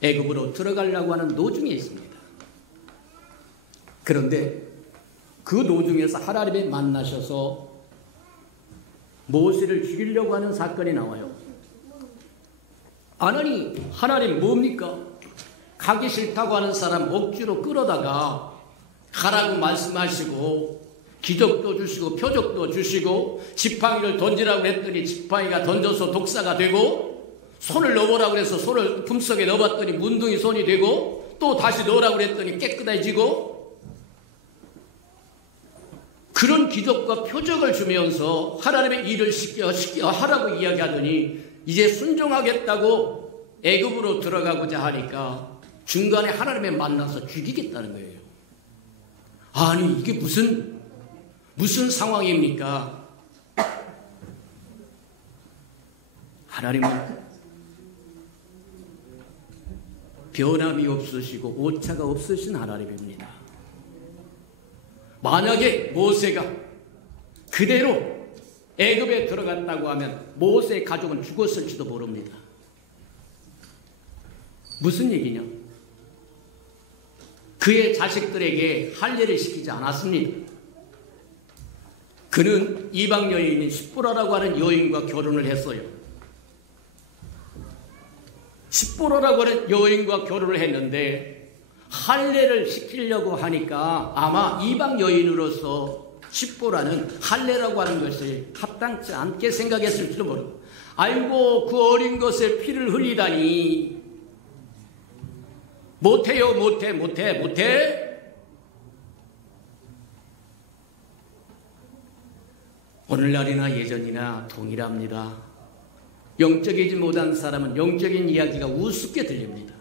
애굽으로 들어가려고 하는 노중에 있습니다. 그런데 그 노중에서 하나님이 만나셔서 모세를 죽이려고 하는 사건이 나와요. 아니 하나님 뭡니까? 가기 싫다고 하는 사람 억지로 끌어다가 가라고 말씀하시고 기적도 주시고 표적도 주시고 지팡이를 던지라고 했더니 지팡이가 던져서 독사가 되고 손을 넣으라고 해서 손을 품속에 넣어봤더니 문둥이 손이 되고 또 다시 넣으라고 했더니 깨끗해지고 그런 기적과 표적을 주면서 하나님의 일을 시켜 하라고 이야기하더니 이제 순종하겠다고 애굽으로 들어가고자 하니까 중간에 하나님을 만나서 죽이겠다는 거예요. 아니 이게 무슨 상황입니까? 하나님은 변함이 없으시고 오차가 없으신 하나님입니다. 만약에 모세가 그대로 애굽에 들어갔다고 하면 모세의 가족은 죽었을지도 모릅니다. 무슨 얘기냐? 그의 자식들에게 할례를 시키지 않았습니다. 그는 이방 여인인 십보라라고 하는 여인과 결혼을 했어요. 십보라라고 하는 여인과 결혼을 했는데 할례를 시키려고 하니까 아마 이방 여인으로서 십보라는 할례라고 하는 것을 합당치 않게 생각했을지도 모릅니다. 아이고 그 어린 것에 피를 흘리다니 못해요. 오늘날이나 예전이나 동일합니다. 영적이지 못한 사람은 영적인 이야기가 우습게 들립니다.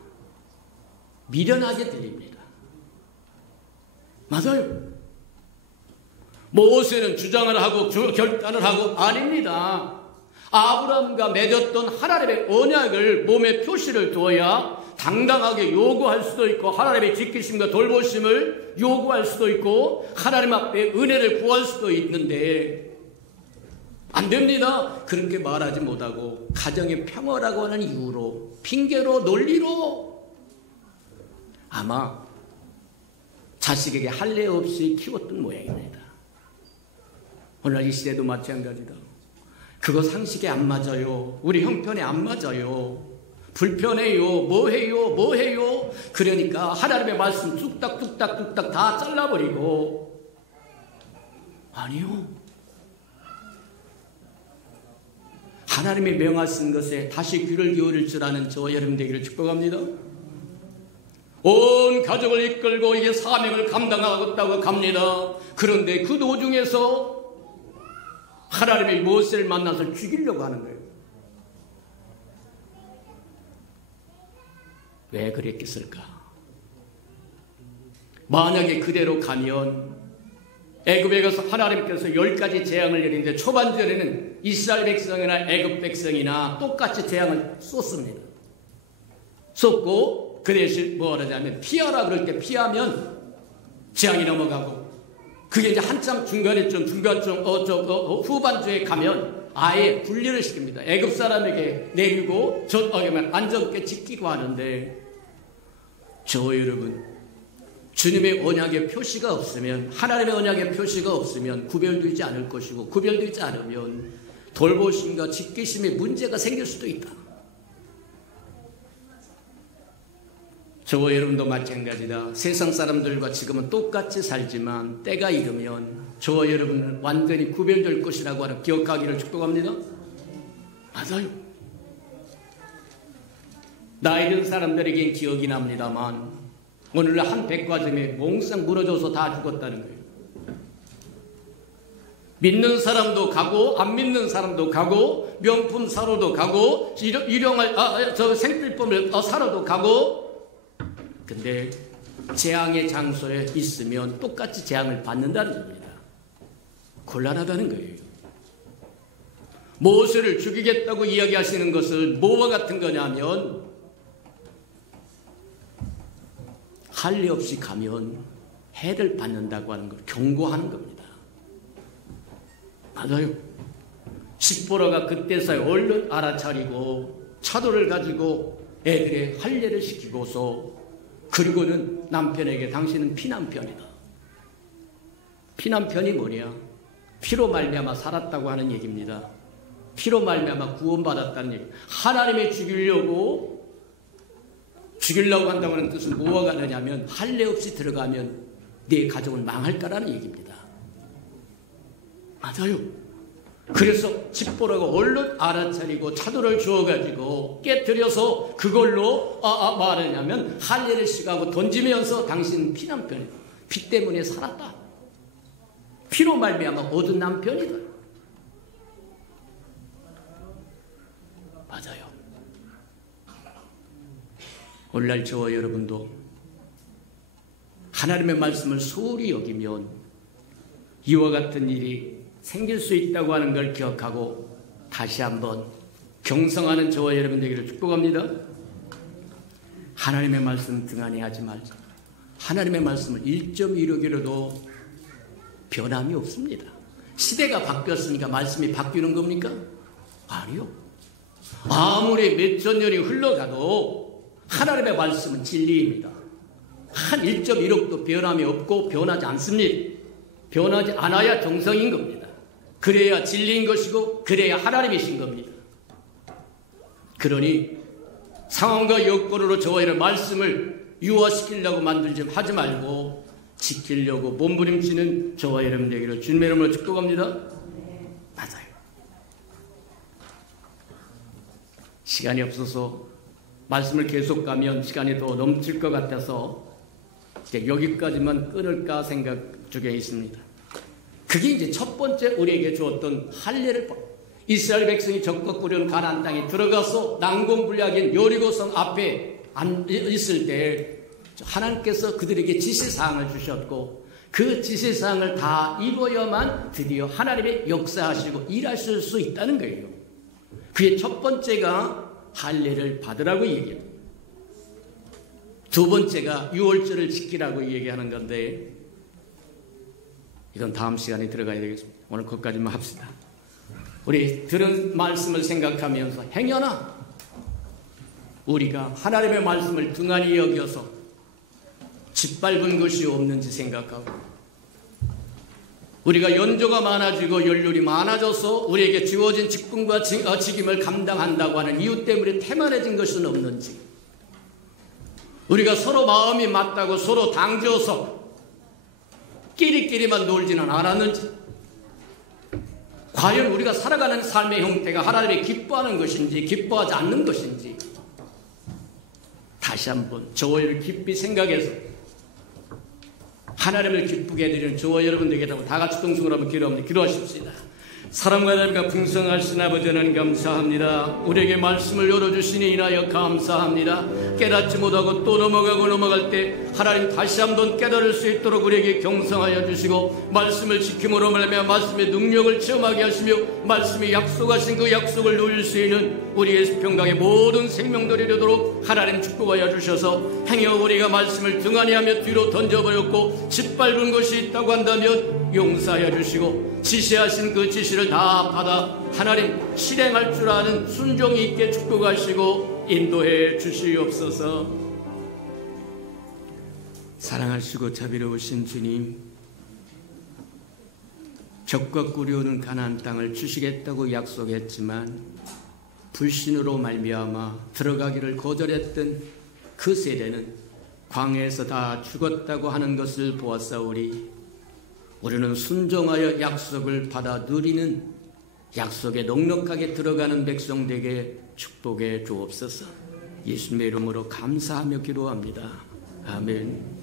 미련하게 들립니다. 맞아요. 모세는 주장을 하고 결단을 하고 아닙니다. 아브라함과 맺었던 하나님의 언약을 몸에 표시를 두어야 당당하게 요구할 수도 있고 하나님의 지키심과 돌보심을 요구할 수도 있고 하나님 앞에 은혜를 구할 수도 있는데 안 됩니다. 그렇게 말하지 못하고 가정의 평화라고 하는 이유로 핑계로 논리로 아마 자식에게 할례 없이 키웠던 모양입니다. 오늘 이 시대도 마찬가지다. 그거 상식에 안 맞아요. 우리 형편에 안 맞아요. 불편해요. 뭐해요. 그러니까 하나님의 말씀 뚝딱 다 잘라버리고 아니요. 하나님의 명하신 것에 다시 귀를 기울일 줄 아는 저와 여러분 되기를 축복합니다. 온 가족을 이끌고 이게 사명을 감당하겠다고 갑니다. 그런데 그 도중에서 하나님의 모세를 만나서 죽이려고 하는 거예요. 왜 그랬겠을까? 만약에 그대로 가면 애굽에 가서 하나님께서 10가지 재앙을 내리는데 초반전에는 이스라엘 백성이나 애굽 백성이나 똑같이 재앙을 쏟습니다. 쏟고 그 대신 뭐 하냐면 피하라 그럴 때 피하면 재앙이 넘어가고 그게 이제 한참 중간쯤 후반주에 가면 아예 분리를 시킵니다. 애굽 사람에게 내리고 안전하게 지키고 하는데 저 여러분 주님의 언약의 표시가 없으면 하나님의 언약의 표시가 없으면 구별되지 않을 것이고 구별되지 않으면 돌보심과 지키심에 문제가 생길 수도 있다. 저와 여러분도 마찬가지다. 세상 사람들과 지금은 똑같이 살지만 때가 이르면 저와 여러분은 완전히 구별될 것이라고 하는 기억하기를 축복합니다. 맞아요. 나이 든 사람들에겐 기억이 납니다만 오늘날 한 백화점에 몽땅 무너져서 다 죽었다는 거예요. 믿는 사람도 가고 안 믿는 사람도 가고 명품 사러도 가고 생필품을 사러도 가고 근데 재앙의 장소에 있으면 똑같이 재앙을 받는다는 겁니다. 곤란하다는 거예요. 모세를 죽이겠다고 이야기하시는 것은 뭐와 같은 거냐면 할례 없이 가면 해를 받는다고 하는 걸 경고하는 겁니다. 맞아요. 십보라가 그때서야 얼른 알아차리고 차도를 가지고 애들의 할례를 시키고서 그리고는 남편에게 당신은 피난편이다. 피난편이 뭐냐? 피로 말미암아 살았다고 하는 얘기입니다. 피로 말미암아 구원받았다는 얘기. 하나님의 죽이려고 한다고 하는 뜻은 뭐가 가느냐면 할례 없이 들어가면 내 가족은 망할까라는 얘기입니다. 맞아요. 그래서 십보라가 얼른 알아차리고 차도를 주어가지고 깨뜨려서 그걸로 말하냐면 할례를 시가고 던지면서 당신은 피난편이다. 피 때문에 살았다. 피로 말미암아 얻은 남편이다. 맞아요. 오늘날 저와 여러분도 하나님의 말씀을 소홀히 여기면 이와 같은 일이 생길 수 있다고 하는 걸 기억하고 다시 한번 경성하는 저와 여러분 되기를 축복합니다. 하나님의 말씀 등한히 하지 말자. 하나님의 말씀을 1.16이라도 변함이 없습니다. 시대가 바뀌었으니까 말씀이 바뀌는 겁니까? 아니요. 아무리 몇천 년이 흘러가도 하나님의 말씀은 진리입니다. 한 1.1억도 변함이 없고 변하지 않습니다. 변하지 않아야 정성인 겁니다. 그래야 진리인 것이고 그래야 하나님이신 겁니다. 그러니 상황과 여건으로 저와 이런 말씀을 유화시키려고 만들지 하지 말고 지키려고 몸부림치는 저와 여러분 되기를 주님의 이름으로 축복합니다. 맞아요. 시간이 없어서 말씀을 계속 가면 시간이 더 넘칠 것 같아서 이제 여기까지만 끊을까 생각 중에 있습니다. 그게 이제 첫 번째 우리에게 주었던 할례를 이스라엘 백성이 적과 꾸려온 가나안 땅에 들어가서 난공불락인 여리고성 앞에 있을 때 하나님께서 그들에게 지시사항을 주셨고 그 지시사항을 다 이루어야만 드디어 하나님의 역사하시고 일하실 수 있다는 거예요. 그의 첫 번째가 할례를 받으라고 얘기해요. 두 번째가 유월절을 지키라고 얘기하는 건데 이건 다음 시간에 들어가야 되겠습니다. 오늘 거기까지만 합시다. 우리 들은 말씀을 생각하면서 행여나 우리가 하나님의 말씀을 등한히 여겨서 짓밟은 것이 없는지 생각하고 우리가 연조가 많아지고 연륜이 많아져서 우리에게 주어진 직분과 직임을 감당한다고 하는 이유 때문에 태만해진 것은 없는지 우리가 서로 마음이 맞다고 서로 당겨서 끼리끼리만 놀지는 않았는지 과연 우리가 살아가는 삶의 형태가 하나님이 기뻐하는 것인지 기뻐하지 않는 것인지 다시 한번 저와 여러분 깊이 생각해서 하나님을 기쁘게 해드리는 저와 여러분들에게 다 같이 동성으로 한번 기도합니다. 기도하십시다. 사랑과 하나님과 풍성하신 아버지 하나님 감사합니다. 우리에게 말씀을 열어주시니 인하여 감사합니다. 깨닫지 못하고 또 넘어갈 때 하나님 다시 한번 깨달을 수 있도록 우리에게 경성하여 주시고 말씀을 지킴으로 말하며 말씀의 능력을 체험하게 하시며 말씀이 약속하신 그 약속을 누릴 수 있는 우리의 평강의 모든 생명들이 되도록 하나님 축복하여 주셔서 행여 우리가 말씀을 등한히 하며 뒤로 던져버렸고 짓밟은 것이 있다고 한다면 용서하여 주시고 지시하신 그 지시를 다 받아 하나님 실행할 줄 아는 순종이 있게 축복하시고 인도해 주시옵소서. 사랑하시고 자비로우신 주님, 적과 꾸려오는 가나안 땅을 주시겠다고 약속했지만 불신으로 말미암아 들어가기를 거절했던 그 세대는 광야에서 다 죽었다고 하는 것을 보았사오니 우리는 순종하여 약속을 받아 누리는 약속에 넉넉하게 들어가는 백성되게 축복해 주옵소서. 예수님의 이름으로 감사하며 기도합니다. 아멘.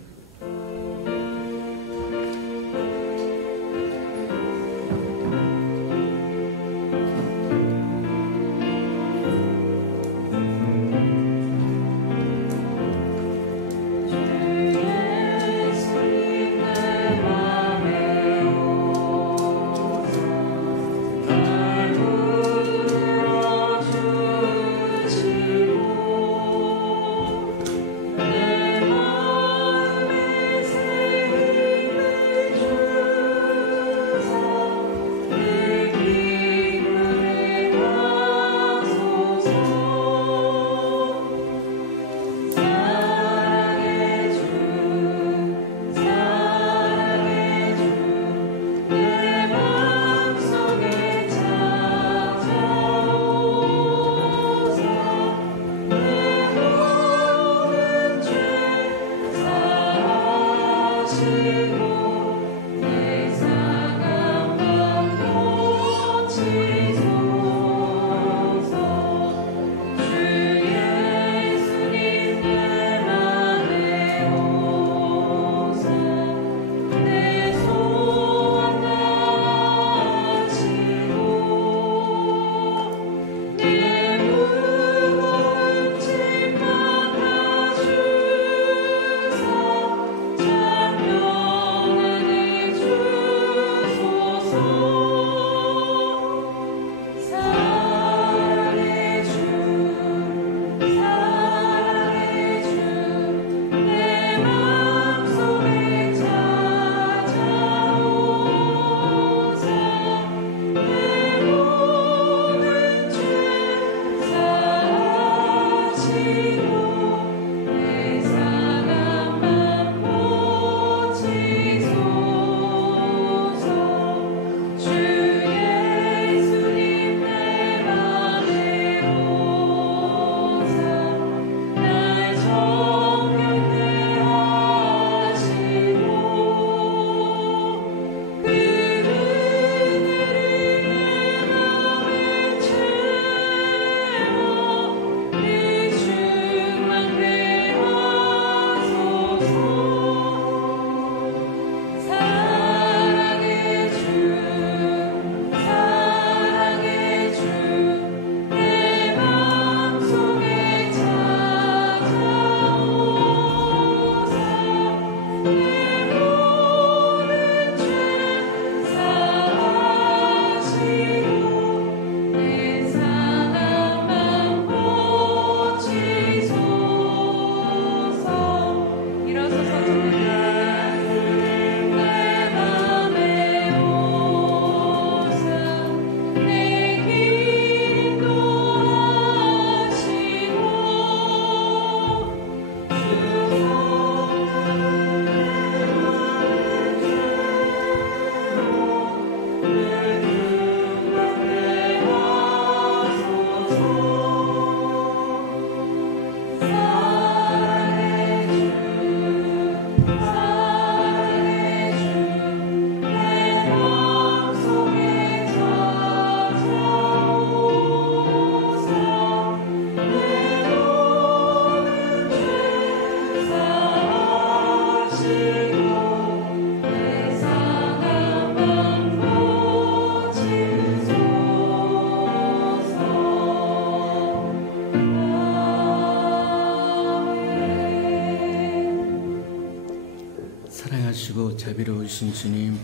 자비로우신 주님,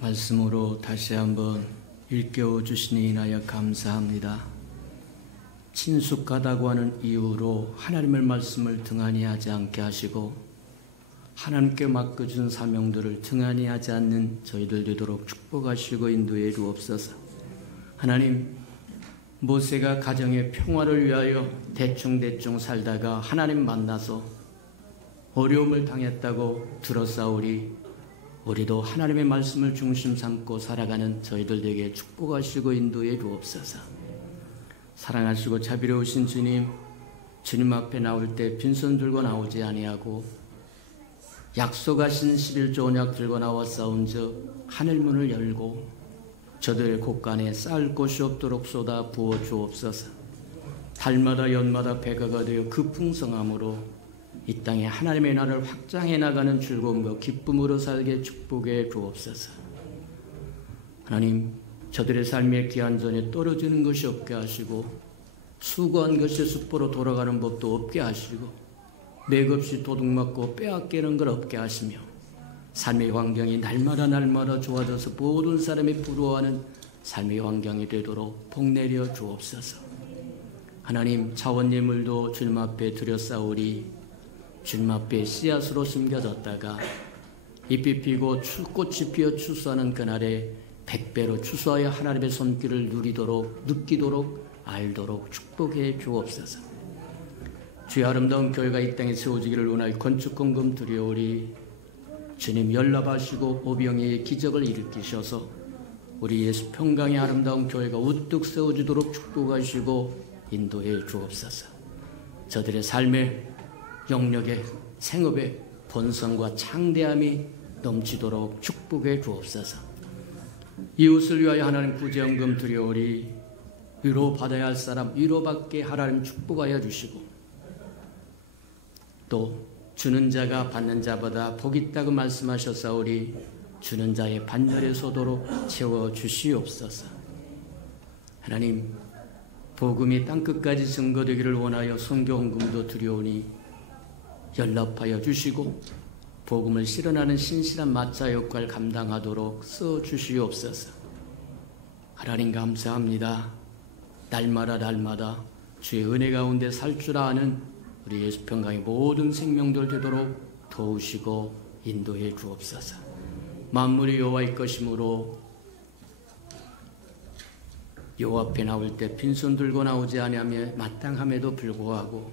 말씀으로 다시 한번 일깨워 주시니 인하여 감사합니다. 친숙하다고 하는 이유로 하나님의 말씀을 등한히 하지 않게 하시고 하나님께 맡겨준 사명들을 등한히 하지 않는 저희들 되도록 축복하시고 인도해 주옵소서. 하나님, 모세가 가정의 평화를 위하여 대충대충 살다가 하나님 만나서 어려움을 당했다고 들었사오리. 우리도 하나님의 말씀을 중심 삼고 살아가는 저희들 되게 축복하시고 인도해 주옵소서. 사랑하시고 자비로우신 주님, 주님 앞에 나올 때 빈손 들고 나오지 아니하고 약속하신 11조 언약 들고 나왔사온즉 하늘문을 열고 저들 곳간에 쌓을 곳이 없도록 쏟아 부어 주옵소서. 달마다 연마다 배가가 되어 그 풍성함으로 이 땅에 하나님의 나라를 확장해 나가는 즐거움과 기쁨으로 살게 축복해 주옵소서. 하나님, 저들의 삶의 기한전에 떨어지는 것이 없게 하시고 수고한 것이 숲으로 돌아가는 법도 없게 하시고 맥없이 도둑맞고 빼앗기는 걸 없게 하시며 삶의 환경이 날마다 좋아져서 모든 사람이 부러워하는 삶의 환경이 되도록 복 내려 주옵소서. 하나님, 자원예물도 주님 앞에 드렸사오리. 주님 앞에 씨앗으로 숨겨졌다가 잎이 피고 꽃이 피어 추수하는 그날에 100배로 추수하여 하나님의 손길을 누리도록, 느끼도록, 알도록 축복해 주옵소서. 주의 아름다운 교회가 이 땅에 세워지기를 원하여 건축헌금 드려오리. 주님, 연락하시고 오병이의 기적을 일으키셔서 우리 예수 평강의 아름다운 교회가 우뚝 세워지도록 축복하시고 인도해 주옵소서. 저들의 삶의 영역에 생업의 본성과 창대함이 넘치도록 축복해 주옵소서. 이웃을 위하여 하나님 구제헌금 드려오리. 위로받아야 할 사람 위로받게 하나님 축복하여 주시고 또 주는 자가 받는 자보다 복이 있다고 말씀하셨사오리. 주는 자의 반열에 서도록 채워주시옵소서. 하나님, 복음이 땅끝까지 증거되기를 원하여 선교헌금도 드려오니 연락하여 주시고 복음을 실현하는 신실한 마차 역할 감당하도록 써주시옵소서. 하나님 감사합니다. 날마다 주의 은혜 가운데 살 줄 아는 우리 예수 평강의 모든 생명들 되도록 도우시고 인도해 주옵소서. 만물이 여호와의 것이므로 여호와 앞에 나올 때 빈손 들고 나오지 아니하며 마땅함에도 불구하고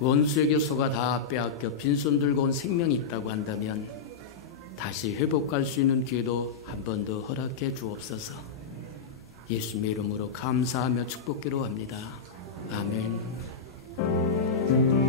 원수에게 속아 다 빼앗겨 빈손 들고 온 생명이 있다고 한다면 다시 회복할 수 있는 기회도 한 번 더 허락해 주옵소서. 예수님의 이름으로 감사하며 축복기로 합니다. 아멘. 하나님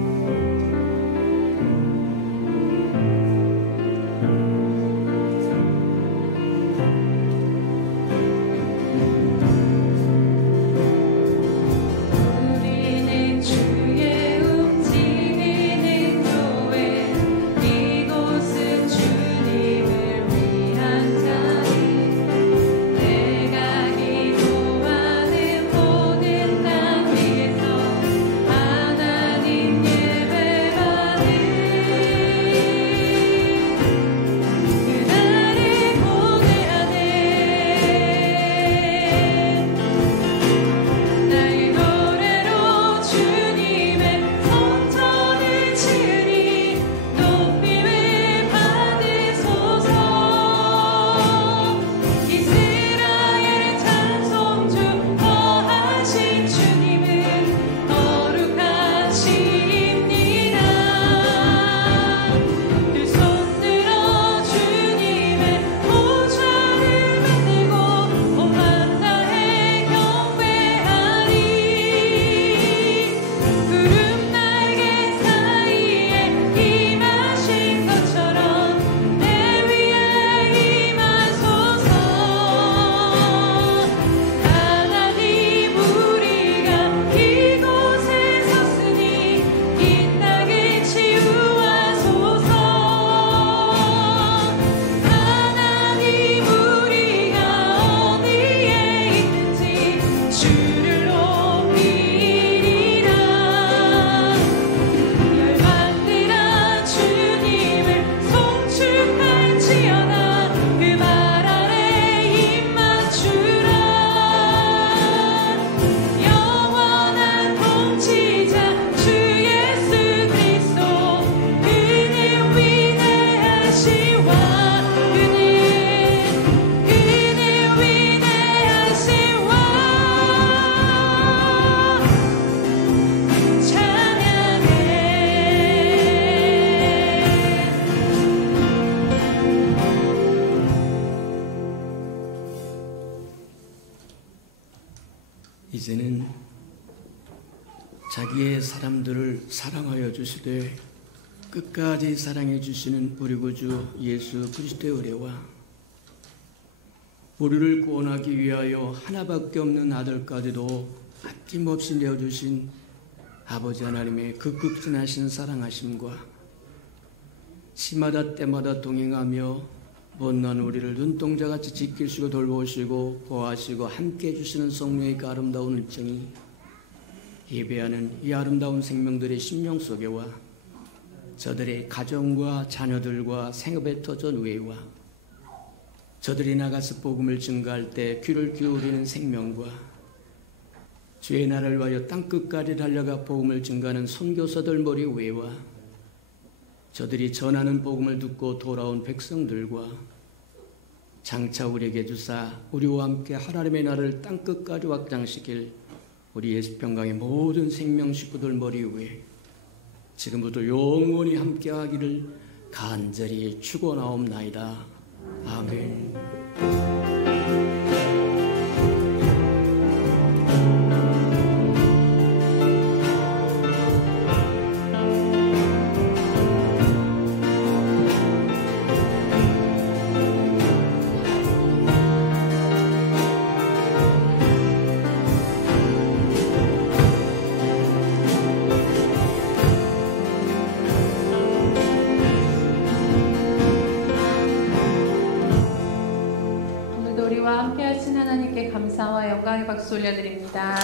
이제는 자기의 사람들을 사랑하여 주시되 끝까지 사랑해 주시는 우리 구주 예수 그리스도의 은혜와 우리를 구원하기 위하여 하나밖에 없는 아들까지도 아낌없이 내어주신 아버지 하나님의 그 극진하신 사랑하심과 시마다 때마다 동행하며 못난 우리를 눈동자같이 지키시고 돌보시고 보호하시고 함께해 주시는 성령의 그 아름다운 일정이 예배하는 이 아름다운 생명들의 심령 속에와 저들의 가정과 자녀들과 생업에 터전 외와 저들이 나가서 복음을 증거할 때 귀를 기울이는 생명과 주의 나라를 위하여 땅끝까지 달려가 복음을 증거하는 선교사들 머리 위와 저들이 전하는 복음을 듣고 돌아온 백성들과 장차 우리에게 주사 우리와 함께 하나님의 나라를 땅끝까지 확장시킬 우리 예수평강의 모든 생명 식구들 머리 위에 지금부터 영원히 함께하기를 간절히 축원하옵나이다. 아멘. 오늘도 우리와 함께 하신 하나님께 감사와 영광의 박수 올려드립니다.